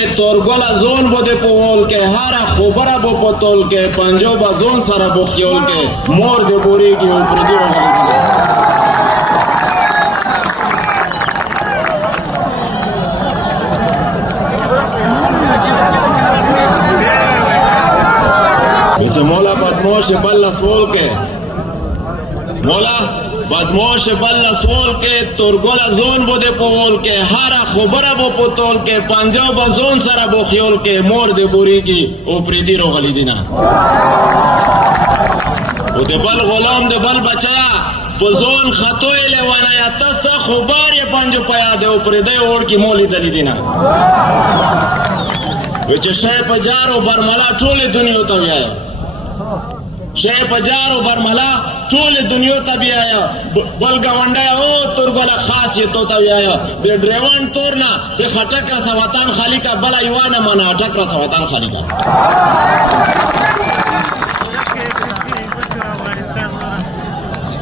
کې تورګل زون بده پول کې هر خبره بو پتول کې پنجو بزون سره بو خیول کې مور دې بوريږي او پردي وغلي مولا بدموش بل سوال کے مولا بدموش بل سوال کے تورګل زون بده پول کے هر خبره بو پتول کے پنجو بزون سره بو خیول کے مور دې بوريږي او پردي روغلي دینا او دې بل غلام دې بل بچیا بزون خطوی لوانا یا تس خبر یا پنجو پیا دے او پردی اوڑ کی مولی دلی دینا وچه شای پجارو برملا ټول دنیا ته ویایا شای پجارو برملا ټول دنیا ته ویایا بل گاونډه او تورګل خاص یې تو ته ویایا د ډریوان تورنا د خټک را سواتان خالی کا بل ایوانه منا ټک را سواتان خالی کا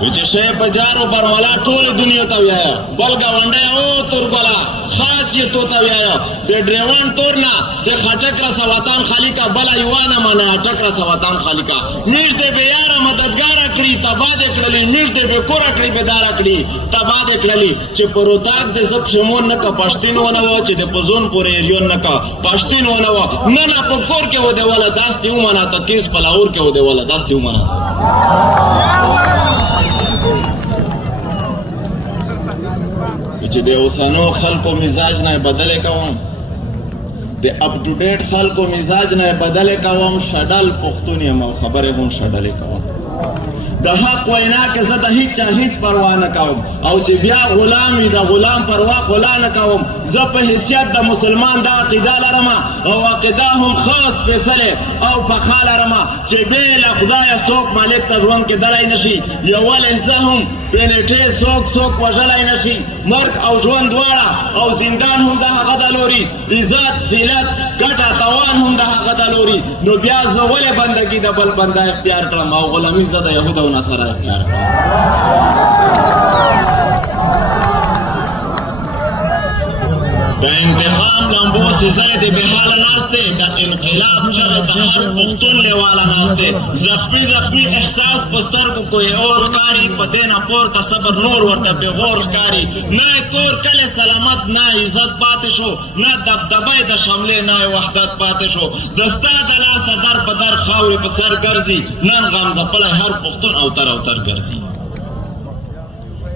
وچه شای پجارو برملا ټول دنیا ته ویایا بل گاونډه او تورګل خاص یې تو ته ویایا د ډریوان تورنا د خټک را سواتان خالی کا بل ایوانه منا ټک را سواتان خالی کا نږدې به یار مددگار کړی تباد کړلی نږدې به کور کړی به دار کړی تباد کړلی چې پروتاک د زب شمون نه کا پښتین ونه و چې د پزون پورې ریون نه کا پښتین ونه و نه نه په کور کې و دی ولا داستي ومنه ته کیس پلاور کې و دی ولا داستي ومنه چې د اوسانو خلکو مزاج نه بدل کوم د اپ ټو ډیټ خلکو مزاج نه بدل کوم شډل پښتون یم خبره هم شډل کوم د حق وینا کې زه د هیڅ هیڅ پروا نه کوم او چې بیا غلام وي د غلام پروا خلا نه کوم زه په حیثیت د مسلمان د عقیده لرم او عقیده هم خاص فیصله او په خاله لرم چې بې له خدایه څوک مالک ته ژوند کې دلی نشي یوازې زه هم پینټې څوک وژلی نشي مرګ او ژوند دواړه او زندان هم د هغه د لوري عزت ذلت ګټه تاوان هم د هغه د لوري نو بیا زه ولې بندګي د بل بنده اختیار کړم او غلامي زه د یهودو او نصارا اختیار کړم د انتقام لمبو سیزل د بحال ناسته د انقلاب چغه د هر پښتون لیواله ناسته زخمی احساس پسترګو کوی اور کاری په دینه پورته صبر نور ورته بغور کاری نه کور کله سلامت نه عزت پاتې شو نه دبدبای د شملې نه وحدت پاتې شو د ساده لاس در په در خاورې په سر ګرځي نن غم ځپلی هر پښتون او تر ګرځي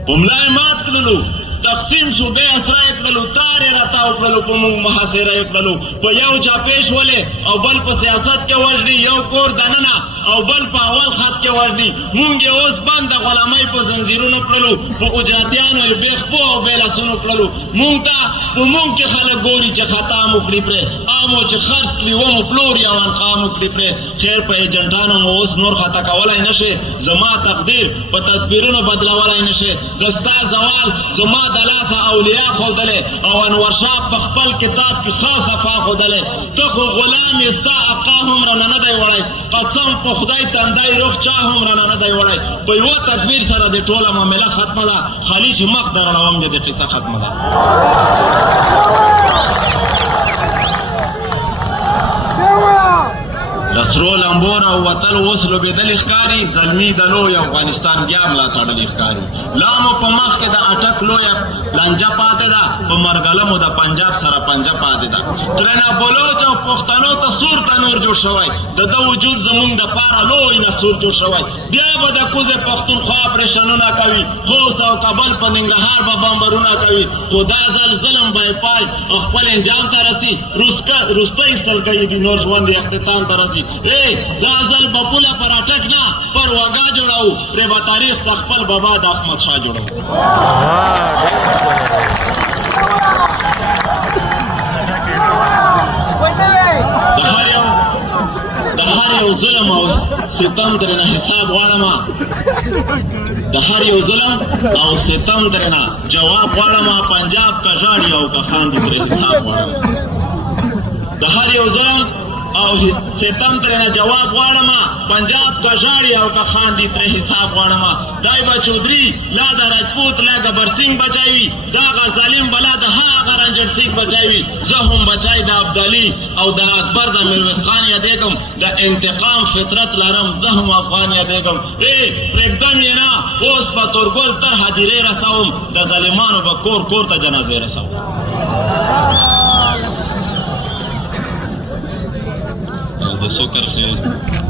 په ملای مات کړلو تقسیم صوبه اسرائیل کړلو تارې راتاو کړلو په موږ محاصره کړلو په یو چاپېش ولې او بل په سیاست کې وژني یو کور دننه او بل په اول خط کې وژني مونږ یې اوس بند د غلامۍ په زنځیرونو کړلو په اجراتیانو یې بېخپو او بې لاسونو کړلو مونږ ته په مونږ کې خلک ګوري چې خطا مو کړي پرې عامو چې خرڅ کړي ومو پلور یا انقام مو کړي پرې خیر په ایجنټانو مو اوس نور خطا کولی نشي زما تقدیر په تدبیرونو بدلولی نشي د ستا زوال زما د لاسه اولیاء ښودلی او انور شاه په خپل کتاب کې ښه صفا ښودلی ته خو غلام یې ستا اقا هم رانه نه دی وړی قسم په خدای تندی روغ چا هم رانه نه دی وړی په یوه تدبیر سره د ټوله معامله ختمه ده خالي چې مخ درړوم د دې قصه ختمه ده لسرو لمبور او وطل اوس لوبېدلې ښکاري زلمي د لوی افغانستان بیا ملاتړلې ښکاري لامو په مخ کې د اټک لویه لانجه پاتې ده په مرګلمو د پنجاب سره پنجه پاتې ده ترېنه بلوچ او پښتنو ته سور تنور جوړ شوی د ده وجود زموږ دپاره لوی نسور جوړ شوی بیا به د کوزې پښتونخوا اپریشنونه کوي خوست او کابل په ننګرهار به بمبرونه کوي خو دا ځل ظلم به یې پای او خپل انجام ته رسي روستی سلګۍ دي نور ژوند یې اختتام ته رسي دا ځل به پوله پر اټک نه پر وګا جوړو پرې به تاریخ د خپل بابا د احمد شاه جوړو د هر یو ظلم او ستم درنه حساب غواړم د هر یو ظلم او ستم درنه جواب غواړم پنجاب که ژاړي او که خاندي ترې حساب غواړم د هر یو ظلم او ستم ترنه جواب غواړم پنجاب کا ژاړي او که خاندي ترې حساب غواړم دای به چودري لا د راجپوت لا گبر سنگ بچایوي دغه ظالم بلا د هغه رنجر سنگ بچایوي زه هم بچای د عبدالي او د اکبر د میرویس خان یادېږم د انتقام فطرت لرم زه هم افغان یادېږم پرېږدم یې نه اوس به تورګل تر هدیرې رسوم د ظالمانو به کور کور ته جنازې رسوم د سکر خیز